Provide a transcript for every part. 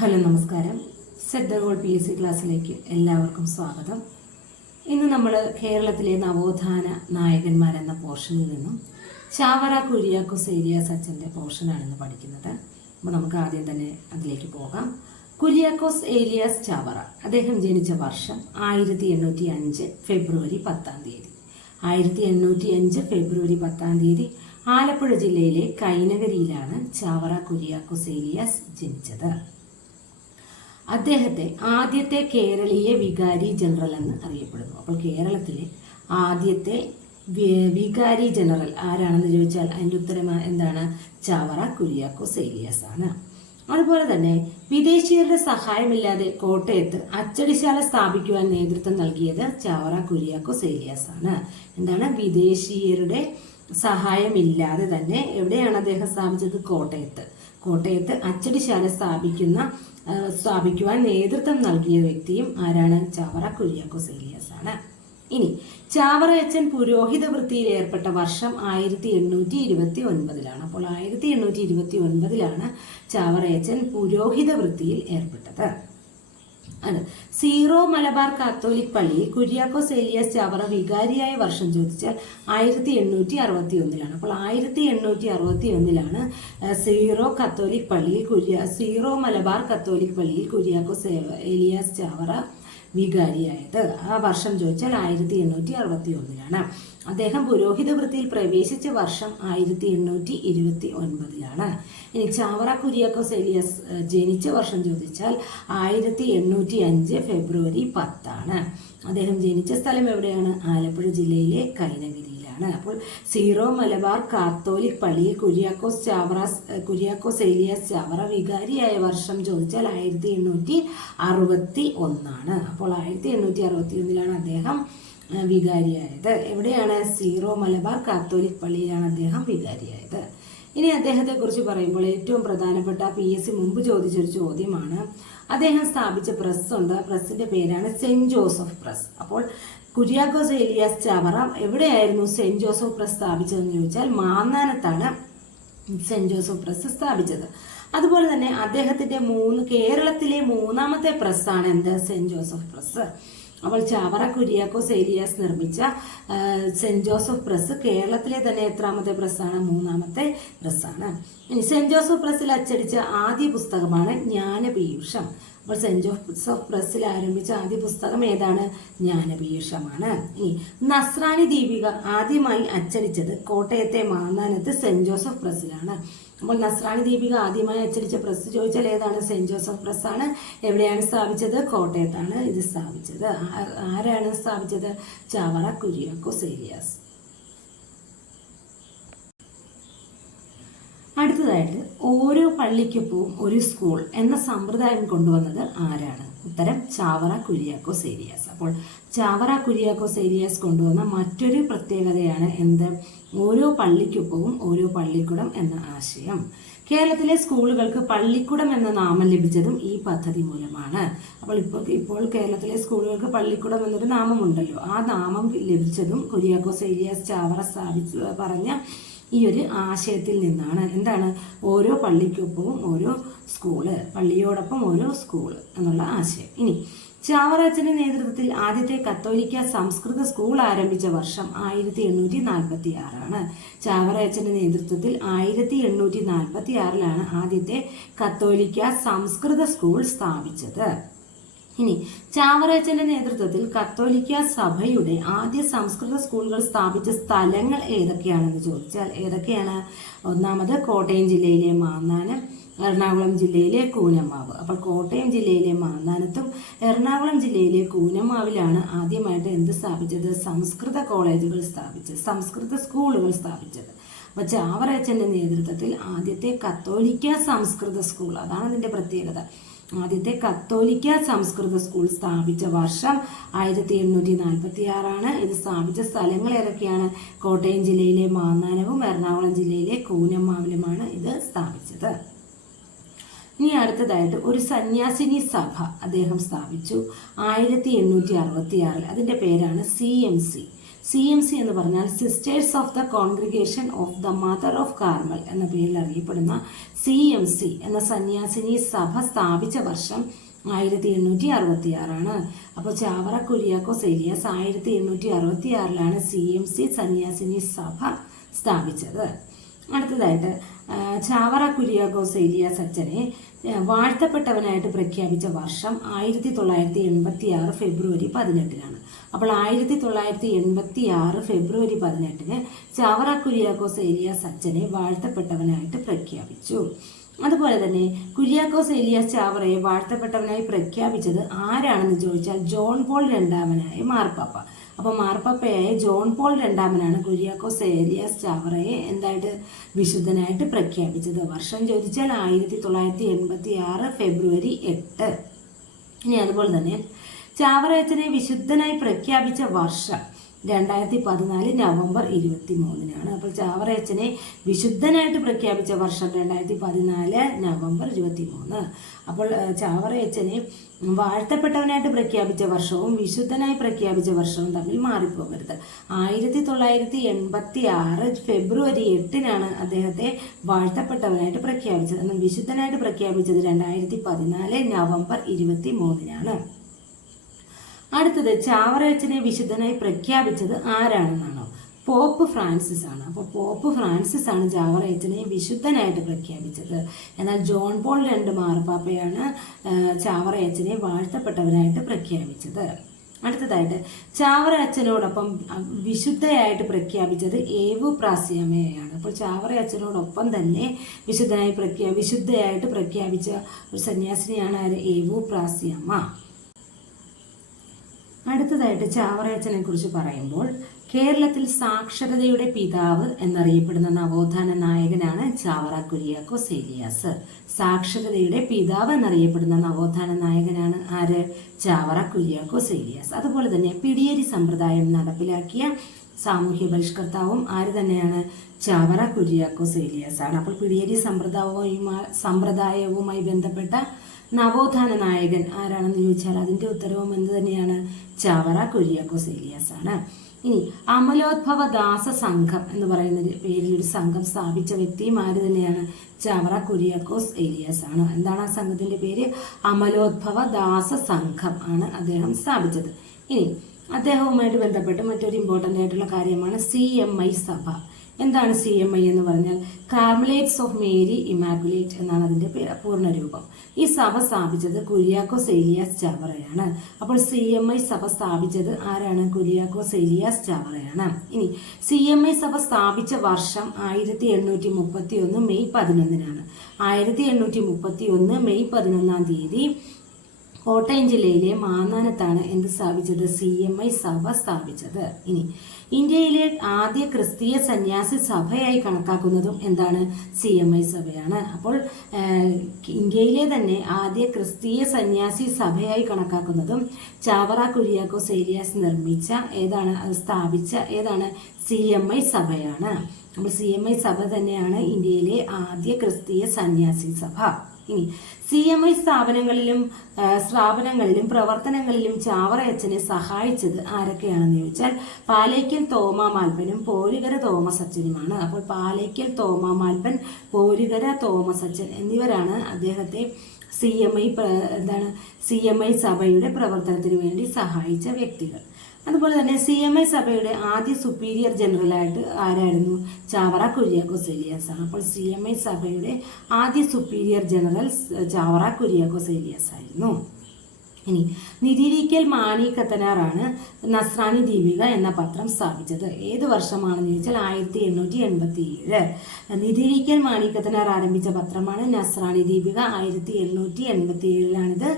Hello നമസ്കാരം. The goal P S C ക്ലാസ്സിലേക്ക് എല്ലാവർക്കും സ്വാഗതം. ഇന്ന് നമ്മൾ കേരളത്തിലെ നവോത്ഥാന നായകന്മാരെന്ന പോർഷനിൽ നിന്നും ചാവറ കുര്യാക്കോസ് ഏരിയ സച്ചന്റെ പോർഷനാണെന്ന് പഠിക്കുന്നത്. അപ്പോൾ നമുക്ക് ആദ്യം തന്നെ അതിലേക്ക് പോകാം. കുര്യാക്കോസ് ഏലിയാസ് ചാവറ. അദ്ദേഹം ജനിച്ച വർഷം ആയിരത്തി എണ്ണൂറ്റി അഞ്ച് ഫെബ്രുവരി പത്താം തീയതി. ആയിരത്തി എണ്ണൂറ്റി അഞ്ച് ഫെബ്രുവരി പത്താം തീയതി ആലപ്പുഴ ജില്ലയിലെ കൈനകരിയിലാണ് ചാവറ കുര്യാക്കോസ് ഏലിയാസ് ജനിച്ചത്. അദ്ദേഹത്തെ ആദ്യത്തെ കേരളീയ വികാരി ജനറൽ എന്ന് അറിയപ്പെടുന്നു. അപ്പോൾ കേരളത്തിലെ ആദ്യത്തെ വികാരി ജനറൽ ആരാണെന്ന് ചോദിച്ചാൽ അതിന്റെ ഉത്തരം എന്താണ്? ചാവറ കുര്യാക്കോസ് ഏലിയാസ് ആണ്. അതുപോലെ തന്നെ വിദേശീയരുടെ സഹായമില്ലാതെ കോട്ടയത്ത് അച്ചടിശാല സ്ഥാപിക്കുവാൻ നേതൃത്വം നൽകിയത് ചാവറ കുര്യാക്കോസ് ഏലിയാസ് ആണ്. എന്താണ്? വിദേശീയരുടെ സഹായമില്ലാതെ തന്നെ എവിടെയാണ് അദ്ദേഹം സ്ഥാപിച്ചത്? കോട്ടയത്ത്. കോട്ടയത്ത് അച്ചടിശാല സ്ഥാപിക്കുന്ന സ്ഥാപിക്കുവാൻ നേതൃത്വം നൽകിയ വ്യക്തിയും ആരാണ്? ചാവറ കുര്യാക്കോസ് ഏലിയാസ് ആണ്. ഇനി ചാവറ അച്ഛൻ പുരോഹിത വൃത്തിയിൽ ഏർപ്പെട്ട വർഷം ആയിരത്തി എണ്ണൂറ്റി ഇരുപത്തി ഒൻപതിലാണ് അപ്പോൾ ആയിരത്തി എണ്ണൂറ്റി ഇരുപത്തി ഒൻപതിലാണ് ചാവറ അച്ഛൻ പുരോഹിത വൃത്തിയിൽ ഏർപ്പെട്ടത്. ആണ്. സീറോ മലബാർ കാത്തോലിക് പള്ളിയിൽ കുര്യാക്കോസ് ഏലിയാസ് ചാവറ വികാരിയായ വർഷം ചോദിച്ചാൽ ആയിരത്തി എണ്ണൂറ്റി അറുപത്തി ഒന്നിലാണ് അപ്പോൾ ആയിരത്തി എണ്ണൂറ്റി അറുപത്തി ഒന്നിലാണ് സീറോ കത്തോലിക് പള്ളിയിൽ കുര്യ സീറോ മലബാർ കത്തോലിക് പള്ളിയിൽ കുര്യാക്കോസ് ഏലിയാസ് ചാവറ വികാരിയായത്. ആ വർഷം ചോദിച്ചാൽ ആയിരത്തി എണ്ണൂറ്റി അറുപത്തി ഒന്നിലാണ് അദ്ദേഹം പുരോഹിത വൃത്തിയിൽ പ്രവേശിച്ച വർഷം ആയിരത്തി എണ്ണൂറ്റി ഇരുപത്തി ഒൻപതിലാണ് ഇനി ചാവറ കുര്യാക്കോസ് എലിയസ് ജനിച്ച വർഷം ചോദിച്ചാൽ ആയിരത്തി എണ്ണൂറ്റി അഞ്ച് ഫെബ്രുവരി പത്താണ്. അദ്ദേഹം ജനിച്ച സ്ഥലം എവിടെയാണ്? ആലപ്പുഴ ജില്ലയിലെ കൈനഗിരിയിലാണ്. അപ്പോൾ സീറോ മലബാർ കാത്തോലിക് പള്ളിയിൽ കുര്യാക്കോസ് ചാവറ കുര്യാക്കോസ് ഏലിയാസ് ചാവറ വികാരിയായ വർഷം ചോദിച്ചാൽ ആയിരത്തി എണ്ണൂറ്റി അറുപത്തി ഒന്നാണ് അപ്പോൾ ആയിരത്തി എണ്ണൂറ്റി അറുപത്തി ഒന്നിലാണ് അദ്ദേഹം വികാരിയായത്. എവിടെയാണ് സീറോ മലബാർ കാത്തോലിക് പള്ളിയിലാണ് അദ്ദേഹം വികാരിയായത്. ഇനി അദ്ദേഹത്തെ കുറിച്ച് പറയുമ്പോൾ ഏറ്റവും പ്രധാനപ്പെട്ട പി എസ് സി മുമ്പ് ചോദിച്ചൊരു ചോദ്യമാണ്. അദ്ദേഹം സ്ഥാപിച്ച പ്രസ് ഉണ്ട്. പ്രസിന്റെ പേരാണ് സെന്റ് ജോസഫ് പ്രസ്. അപ്പോൾ കുര്യാക്കോസ് ഏലിയാസ് ചാവറ എവിടെയായിരുന്നു സെന്റ് ജോസഫ് പ്രസ് സ്ഥാപിച്ചതെന്ന് ചോദിച്ചാൽ മാന്നാനത്താണ് സെന്റ് ജോസഫ് പ്രസ് സ്ഥാപിച്ചത്. അതുപോലെ തന്നെ അദ്ദേഹത്തിന്റെ മൂന്ന് കേരളത്തിലെ മൂന്നാമത്തെ പ്രസ്സാണ് എന്ത്? Saint Joseph press. അപ്പോൾ ചാവറ കുര്യാക്കോസ് ഏലിയാസ് നിർമ്മിച്ച സെന്റ് ജോസഫ് പ്രസ് കേരളത്തിലെ തന്നെ എത്രാമത്തെ പ്രസ്സാണ്? മൂന്നാമത്തെ പ്രസ്സാണ്. ഇനി സെന്റ് ജോസഫ് പ്രസ്സിൽ അച്ചടിച്ച ആദ്യ പുസ്തകമാണ് ജ്ഞാനപീയൂഷം. അപ്പോൾ സെന്റ് ജോസഫ് പ്രസ്സിൽ ആരംഭിച്ച ആദ്യ പുസ്തകം ഏതാണ്? ജ്ഞാനപീയൂഷമാണ്. ഇനി നസ്രാനി ദീപിക ആദ്യമായി അച്ചടിച്ചത് കോട്ടയത്തെ മാന്നാനത്ത് സെന്റ് ജോസഫ് പ്രസ്സിലാണ്. അപ്പോൾ നസ്രാണി ദീപിക ആദ്യമായി അച്ചടിച്ച പ്രസ് ചോദിച്ചാൽ ഏതാണ്? സെന്റ് ജോസഫ് പ്രസ് ആണ്. എവിടെയാണ് സ്ഥാപിച്ചത്? കോട്ടയത്താണ് ഇത് സ്ഥാപിച്ചത്. ആരാണ് സ്ഥാപിച്ചത്? ചാവറ കുര്യാക്കോസ് ഏലിയാസ്. അടുത്തതായിട്ട് ഓരോ പള്ളിക്കൊപ്പവും ഒരു സ്കൂൾ എന്ന സമ്പ്രദായം കൊണ്ടുവന്നത് ആരാണ്? ഉത്തരം ചാവറ കുര്യാക്കോസ് ഏരിയാസ് അപ്പോൾ ചാവറ കുര്യാക്കോസ് ഏരിയാസ് കൊണ്ടുവന്ന മറ്റൊരു പ്രത്യേകതയാണ് എന്ത്? ഓരോ പള്ളിക്കൊപ്പവും ഓരോ പള്ളിക്കുടം എന്ന ആശയം. കേരളത്തിലെ സ്കൂളുകൾക്ക് പള്ളിക്കുടം എന്ന നാമം ലഭിച്ചതും ഈ പദ്ധതി മൂലമാണ്. അപ്പോൾ ഇപ്പോൾ ഇപ്പോൾ കേരളത്തിലെ സ്കൂളുകൾക്ക് പള്ളിക്കുടം എന്നൊരു നാമമുണ്ടല്ലോ. ആ നാമം ലഭിച്ചതും കുര്യാക്കോസ് ഏരിയാസ് ചാവറ സ്ഥാപിച്ചു പറഞ്ഞ ഈ ഒരു ആശയത്തിൽ നിന്നാണ്. എന്താണ്? ഓരോ പള്ളിക്കൊപ്പവും ഓരോ സ്കൂൾ പള്ളിയോടൊപ്പം ഓരോ സ്കൂൾ എന്നുള്ള ആശയം. ഇനി ചാവറാച്ചന്റെ നേതൃത്വത്തിൽ ആദ്യത്തെ കത്തോലിക്ക സംസ്കൃത സ്കൂൾ ആരംഭിച്ച വർഷം ആയിരത്തി എണ്ണൂറ്റി നാൽപ്പത്തി ആറാണ് ചാവറാച്ചന്റെ നേതൃത്വത്തിൽ ആയിരത്തി എണ്ണൂറ്റി നാൽപ്പത്തി ആറിലാണ് ആദ്യത്തെ കത്തോലിക്ക സംസ്കൃത സ്കൂൾ സ്ഥാപിച്ചത്. ഇനി ചാവറച്ചന്റെ നേതൃത്വത്തിൽ കത്തോലിക്ക സഭയുടെ ആദ്യ സംസ്കൃത സ്കൂളുകൾ സ്ഥാപിച്ച സ്ഥലങ്ങൾ ഏതൊക്കെയാണെന്ന് ചോദിച്ചാൽ ഏതൊക്കെയാണ്? ഒന്നാമത് കോട്ടയം ജില്ലയിലെ മാന്നാനം എറണാകുളം ജില്ലയിലെ കൂനമാവ്. അപ്പോൾ കോട്ടയം ജില്ലയിലെ മാന്നാനത്തും എറണാകുളം ജില്ലയിലെ കൂനമാവിലാണ് ആദ്യമായിട്ട് എന്ത് സ്ഥാപിച്ചത്? സംസ്കൃത കോളേജുകൾ സ്ഥാപിച്ചത് സംസ്കൃത സ്കൂളുകൾ സ്ഥാപിച്ചത്. അപ്പോൾ ചാവറച്ചന്റെ നേതൃത്വത്തിൽ ആദ്യത്തെ കത്തോലിക്ക സംസ്കൃത സ്കൂൾ അതാണ് അതിന്റെ പ്രത്യേകത. ആദ്യത്തെ കത്തോലിക്ക സംസ്കൃത സ്കൂൾ സ്ഥാപിച്ച വർഷം ആയിരത്തി എണ്ണൂറ്റി നാൽപ്പത്തി ആറാണ് ഇത് സ്ഥാപിച്ച സ്ഥലങ്ങൾ ഏതൊക്കെയാണ്? കോട്ടയം ജില്ലയിലെ മാന്നാനവും എറണാകുളം ജില്ലയിലെ കൂനമ്മാവിലുമാണ് ഇത് സ്ഥാപിച്ചത്. ഇനി അടുത്തതായിട്ട് ഒരു സന്യാസിനി സഭ അദ്ദേഹം സ്ഥാപിച്ചു ആയിരത്തി എണ്ണൂറ്റി അറുപത്തി ആറിൽ അതിന്റെ പേരാണ് C M C. C M C എന്ന് പറഞ്ഞാൽ sisters of the congregation of the mother of Carmel എന്ന പേരിൽ അറിയപ്പെടുന്ന സി എം സി എന്ന സന്യാസിനി സഭ സ്ഥാപിച്ച വർഷം ആയിരത്തി എണ്ണൂറ്റി അറുപത്തി ആറാണ് അപ്പോൾ ചാവറ കുര്യാക്കോസ് ഏലിയാസ് ആയിരത്തി എണ്ണൂറ്റി അറുപത്തി ആറിലാണ് സി എം സി സന്യാസിനി സഭ സ്ഥാപിച്ചത്. അടുത്തതായിട്ട് ചാവറ കുര്യാക്കോസ് ഏലിയാസ് അച്ഛനെ വാഴ്ത്തപ്പെട്ടവനായിട്ട് പ്രഖ്യാപിച്ച വർഷം ആയിരത്തി തൊള്ളായിരത്തി എൺപത്തി ആറ് ഫെബ്രുവരി പതിനെട്ടിനാണ്. അപ്പോൾ ആയിരത്തി തൊള്ളായിരത്തി എൺപത്തി ആറ് ഫെബ്രുവരി പതിനെട്ടിന് ചാവറ കുര്യാക്കോസ് ഏലിയാസ് അച്ഛനെ വാഴ്ത്തപ്പെട്ടവനായിട്ട് പ്രഖ്യാപിച്ചു. അതുപോലെ തന്നെ കുര്യാക്കോസ് ഏലിയാസ് ചാവറയെ വാഴ്ത്തപ്പെട്ടവനായി പ്രഖ്യാപിച്ചത് ആരാണെന്ന് ചോദിച്ചാൽ ജോൺ പോൾ രണ്ടാമനായ മാർപ്പാപ്പ. അപ്പോൾ മാർപ്പപ്പയായ ജോൺ പോൾ രണ്ടാമനാണ് കുര്യാക്കോസ് ഏലിയാസ് ചാവറയെ എന്തായിട്ട് വിശുദ്ധനായിട്ട് പ്രഖ്യാപിച്ചത്. വർഷം ചോദിച്ചാൽ ആയിരത്തി തൊള്ളായിരത്തി എൺപത്തി ആറ് ഫെബ്രുവരി എട്ട്. ഇനി അതുപോലെ തന്നെ ചാവറയച്ചനെ വിശുദ്ധനായി പ്രഖ്യാപിച്ച വർഷം. രണ്ടായിരത്തി പതിനാല് നവംബർ ഇരുപത്തി മൂന്നിനാണ് അപ്പോൾ ചാവറയച്ചനെ വിശുദ്ധനായിട്ട് പ്രഖ്യാപിച്ച വർഷം രണ്ടായിരത്തി പതിനാല് നവംബർ ഇരുപത്തി മൂന്ന് അപ്പോൾ ചാവറയച്ചനെ വാഴ്ത്തപ്പെട്ടവനായിട്ട് പ്രഖ്യാപിച്ച വർഷവും വിശുദ്ധനായി പ്രഖ്യാപിച്ച വർഷവും തമ്മിൽ മാറിപ്പോകരുത്. ആയിരത്തി തൊള്ളായിരത്തി എൺപത്തി ആറ് ഫെബ്രുവരി എട്ടിനാണ് അദ്ദേഹത്തെ വാഴ്ത്തപ്പെട്ടവനായിട്ട് പ്രഖ്യാപിച്ചത്. എന്നാൽ വിശുദ്ധനായിട്ട് പ്രഖ്യാപിച്ചത് രണ്ടായിരത്തി പതിനാല് നവംബർ ഇരുപത്തി മൂന്നിനാണ് അടുത്തത് ചാവറയച്ചനെ വിശുദ്ധനായി പ്രഖ്യാപിച്ചത് ആരാണെന്നാണോ? പോപ്പ് ഫ്രാൻസിസ് ആണ്. അപ്പോൾ പോപ്പ് ഫ്രാൻസിസ് ആണ് ചാവറയച്ചനെ വിശുദ്ധനായിട്ട് പ്രഖ്യാപിച്ചത്. എന്നാൽ ജോൺ പോൾ രണ്ട് മാർപ്പാപ്പയാണ് ചാവറയച്ചനെ വാഴ്ത്തപ്പെട്ടവനായിട്ട് പ്രഖ്യാപിച്ചത്. അടുത്തതായിട്ട് ചാവറ അച്ഛനോടൊപ്പം വിശുദ്ധയായിട്ട് പ്രഖ്യാപിച്ചത് ഏവു പ്രാസ്യാമയാണ് അപ്പോൾ ചാവറ അച്ഛനോടൊപ്പം തന്നെ വിശുദ്ധനായി പ്രഖ്യാ വിശുദ്ധയായിട്ട് പ്രഖ്യാപിച്ച ഒരു സന്യാസിനിയാണ് ആര്? ഏവു പ്രാസ്യാമ്മ അടുത്തതായിട്ട് ചാവറയച്ചനെ കുറിച്ച് പറയുമ്പോൾ കേരളത്തിൽ സാക്ഷരതയുടെ പിതാവ് എന്നറിയപ്പെടുന്ന നവോത്ഥാന നായകനാണ് ചാവറ കുര്യാക്കോസ് ഏലിയാസ് സാക്ഷരതയുടെ പിതാവ് എന്നറിയപ്പെടുന്ന നവോത്ഥാന നായകനാണ് ആര്? ചാവറ കുര്യാക്കോസ് ഏലിയാസ് അതുപോലെ തന്നെ പിടിയേരി സമ്പ്രദായം നടപ്പിലാക്കിയ സാമൂഹ്യ പരിഷ്കർത്താവും ആര് തന്നെയാണ്? ചാവറ കുര്യാക്കോസ് ഏലിയാസ് ആണ് അപ്പോൾ പിടിയേരി സമ്പ്രദായവുമായി സമ്പ്രദായവുമായി ബന്ധപ്പെട്ട നവോത്ഥാന നായകൻ ആരാണെന്ന് ചോദിച്ചാൽ അതിന്റെ ഉത്തരവും എന്ത് തന്നെയാണ്? ചാവറ കുര്യാക്കോസ് ഏലിയാസ് ആണ് ഇനി അമലോദ്ഭവ ദാസ സംഘം എന്ന് പറയുന്ന പേരിൽ ഒരു സംഘം സ്ഥാപിച്ച വ്യക്തിയും ആര് തന്നെയാണ്? ചാവറ കുര്യാക്കോസ് ഏലിയാസ് ആണ് എന്താണ് ആ സംഘത്തിന്റെ പേര്? അമലോദ്ഭവ ദാസ സംഘം ആണ് അദ്ദേഹം സ്ഥാപിച്ചത്. ഇനി അദ്ദേഹവുമായിട്ട് ബന്ധപ്പെട്ട് മറ്റൊരു ഇമ്പോർട്ടന്റ് ആയിട്ടുള്ള കാര്യമാണ് സി എം ഐ സഭ. എന്താണ് സി എം ഐ എന്ന് പറഞ്ഞാൽ കാർമലേറ്റ്സ് ഓഫ് മേരി ഇമാക്കുലേറ്റ് എന്നാണ് അതിന്റെ പൂർണ രൂപം ഈ സഭ സ്ഥാപിച്ചത് കുര്യാക്കോസ് ഏലിയാസ് ചാവറയാണ് അപ്പോൾ സി എം ഐ സഭ സ്ഥാപിച്ചത് ആരാണ്? കുര്യാക്കോസ് ഏലിയാസ് ചാവറയാണ് ഇനി സി എം ഐ സഭ സ്ഥാപിച്ച വർഷം ആയിരത്തി എണ്ണൂറ്റി മുപ്പത്തി ഒന്ന് മെയ് പതിനൊന്നിനാണ്. ആയിരത്തി എണ്ണൂറ്റി മുപ്പത്തി ഒന്ന് മെയ് പതിനൊന്നാം തീയതി കോട്ടയം ജില്ലയിലെ മാന്നാനത്താണ് എന്ത് സ്ഥാപിച്ചത്? സി എം ഐ സഭ സ്ഥാപിച്ചത്. ഇനി ഇന്ത്യയിലെ ആദ്യ ക്രിസ്തീയ സന്യാസി സഭയായി കണക്കാക്കുന്നതും എന്താണ്? സി എം ഐ സഭയാണ്. അപ്പോൾ ഇന്ത്യയിലെ തന്നെ ആദ്യ ക്രിസ്തീയ സന്യാസി സഭയായി കണക്കാക്കുന്നതും ചാവറ കുര്യാക്കോ ഏലിയാസ് നിർമ്മിച്ച ഏതാണ് അത് സ്ഥാപിച്ച ഏതാണ്? സി എം ഐ സഭയാണ്. അപ്പോൾ സി എം ഐ സഭ തന്നെയാണ് ഇന്ത്യയിലെ ആദ്യ ക്രിസ്തീയ സന്യാസി സഭ. ഇനി സി എം ഐ സ്ഥാപനങ്ങളിലും സ്ഥാപനങ്ങളിലും പ്രവർത്തനങ്ങളിലും ചാവറയച്ചനെ സഹായിച്ചത് ആരൊക്കെയാണെന്ന് ചോദിച്ചാൽ പാലേക്കൽ തോമ മാൽപ്പനും പോരുകര തോമസ് അച്ഛനുമാണ് അപ്പോൾ പാലേക്കൽ തോമ മാൽപ്പൻ പോരുകര തോമസ് അച്ഛൻ എന്നിവരാണ് അദ്ദേഹത്തെ സി എം ഐ എന്താണ് സി എം ഐ സഭയുടെ പ്രവർത്തനത്തിന് വേണ്ടി സഹായിച്ച വ്യക്തികൾ. അതുപോലെ തന്നെ സി എം ഐ സഭയുടെ ആദ്യ സുപ്പീരിയർ ജനറലായിട്ട് ആരായിരുന്നു? ചാവറ കുര്യാക്കോസ് ഏലിയാസ് ആണ്. അപ്പോൾ സി എം ഐ സഭയുടെ ആദ്യ സുപ്പീരിയർ ജനറൽ ചാവറ കുര്യാക്കോസ് ഏലിയാസ് ആയിരുന്നു. ഇനി നിരീരിക്കൽ മാണി കത്തനാറാണ് നസ്രാണി ദീപിക എന്ന പത്രം സ്ഥാപിച്ചത്. ഏത് വർഷമാണെന്ന് ചോദിച്ചാൽ ആയിരത്തി എണ്ണൂറ്റി എൺപത്തി ഏഴ് നിരീരിക്കൽ മാണി കത്തനാർ ആരംഭിച്ച പത്രമാണ് നസ്രാണി ദീപിക ആയിരത്തി എണ്ണൂറ്റി എൺപത്തി ഏഴിലാണിത്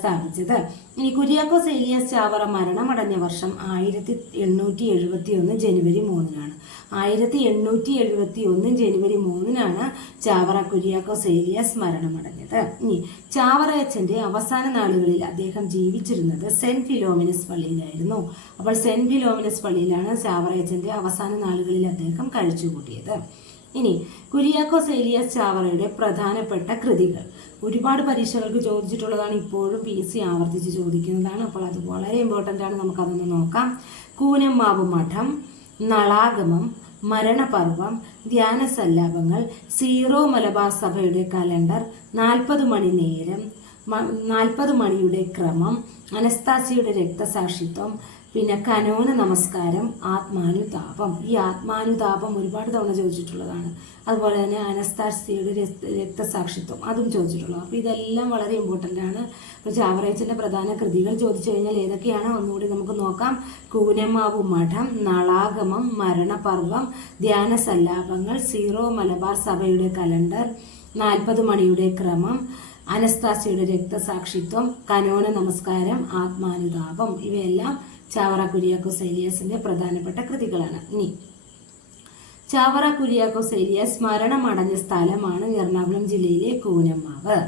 സ്ഥാപിച്ചത്. ഇനി കുര്യാക്കോസ് ഏലിയാസ് ചാവറ മരണമടഞ്ഞ വർഷം ആയിരത്തി എണ്ണൂറ്റി എഴുപത്തി ഒന്ന് ജനുവരി മൂന്നിനാണ്. ആയിരത്തി എണ്ണൂറ്റി എഴുപത്തി ഒന്ന് ജനുവരി മൂന്നിനാണ് ചാവറ കുര്യാക്കോസ് ഏലിയാസ് മരണമടഞ്ഞത് ഇനി ചാവറ അച്ഛന്റെ അവസാന നാളുകളിൽ അദ്ദേഹം ജീവിച്ചിരുന്നത് സെന്റ് ഫിലോമിനസ് പള്ളിയിലായിരുന്നു. അപ്പോൾ സെന്റ് ഫിലോമിനസ് പള്ളിയിലാണ് ചാവറ അച്ഛന്റെ അവസാന നാളുകളിൽ അദ്ദേഹം കഴിച്ചുകൂട്ടിയത്. ഇനി കുര്യാക്കോസ് ഏലിയാസ് ചാവറയുടെ പ്രധാനപ്പെട്ട കൃതികൾ. ഒരുപാട് പരീക്ഷകൾക്ക് ചോദിച്ചിട്ടുള്ളതാണ് ഇപ്പോഴും പി സി ആവർത്തിച്ച് ചോദിക്കുന്നതാണ്. അപ്പോൾ അത് വളരെ ഇമ്പോർട്ടന്റ് ആണ്. നമുക്കതൊന്ന് നോക്കാം. കൂനമ്മാവ് മഠം നളാഗമം മരണപർവം ധ്യാന സല്ലാപങ്ങൾ സീറോ മലബാർ സഭയുടെ കലണ്ടർ നാൽപ്പത് മണി നേരം നാൽപ്പത് മണിയുടെ ക്രമം അനസ്താസിയുടെ രക്തസാക്ഷിത്വം പിന്നെ കനോന നമസ്കാരം ആത്മാനുതാപം. ഈ ആത്മാനുതാപം ഒരുപാട് തവണ ചോദിച്ചിട്ടുള്ളതാണ്. അതുപോലെ തന്നെ അനസ്താസിയുടെ രക്തസാക്ഷിത്വം അതും ചോദിച്ചിട്ടുള്ളത് അപ്പോൾ ഇതെല്ലാം വളരെ ഇമ്പോർട്ടന്റ് ആണ്. അപ്പോൾ ചാവറേച്ചന്റെ പ്രധാന കൃതികൾ ചോദിച്ചു കഴിഞ്ഞാൽ ഏതൊക്കെയാണ്? ഒന്നുകൂടി നമുക്ക് നോക്കാം. കൂനമാവു മഠം നളാഗമം മരണപർവം ധ്യാന സല്ലാപങ്ങൾ സീറോ മലബാർ സഭയുടെ കലണ്ടർ നാൽപ്പത് മണിയുടെ ക്രമം അനസ്താസിയുടെ രക്തസാക്ഷിത്വം കനോന നമസ്കാരം ആത്മാനുതാപം. ഇവയെല്ലാം ചാവറ കുര്യാക്കോസ് ഏലിയാസിന്റെ പ്രധാനപ്പെട്ട കൃതികളാണ്. ഇനി ചാവറ കുര്യാക്കോസ് ഏലിയാസ് മരണമടഞ്ഞ സ്ഥലമാണ് എറണാകുളം ജില്ലയിലെ കൂനമ്മാവ്.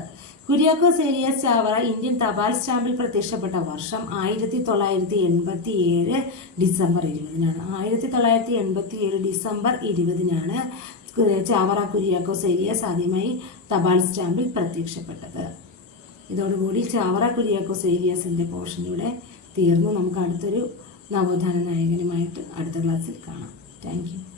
കുര്യാക്കോസ് ഏലിയാസ് ചാവറ ഇന്ത്യൻ തപാൽ സ്റ്റാമ്പിൽ പ്രത്യക്ഷപ്പെട്ട വർഷം ആയിരത്തി തൊള്ളായിരത്തി എൺപത്തി ഏഴ് ഡിസംബർ ഇരുപതിനാണ്. ആയിരത്തി തൊള്ളായിരത്തി എൺപത്തി ഏഴ് ഡിസംബർ ഇരുപതിനാണ് ചാവറ കുര്യാക്കോസ് ഏലിയാസ് ആദ്യമായി തപാൽ സ്റ്റാമ്പിൽ പ്രത്യക്ഷപ്പെട്ടത്. ഇതോടുകൂടി ചാവറ കുര്യാക്കോസ് ഏലിയാസിന്റെ പോർഷൻ ഇവിടെ തീർന്നു. നമുക്ക് അടുത്തൊരു നവോത്ഥാന നായകനുമായിട്ട് അടുത്ത ക്ലാസ്സിൽ കാണാം. താങ്ക്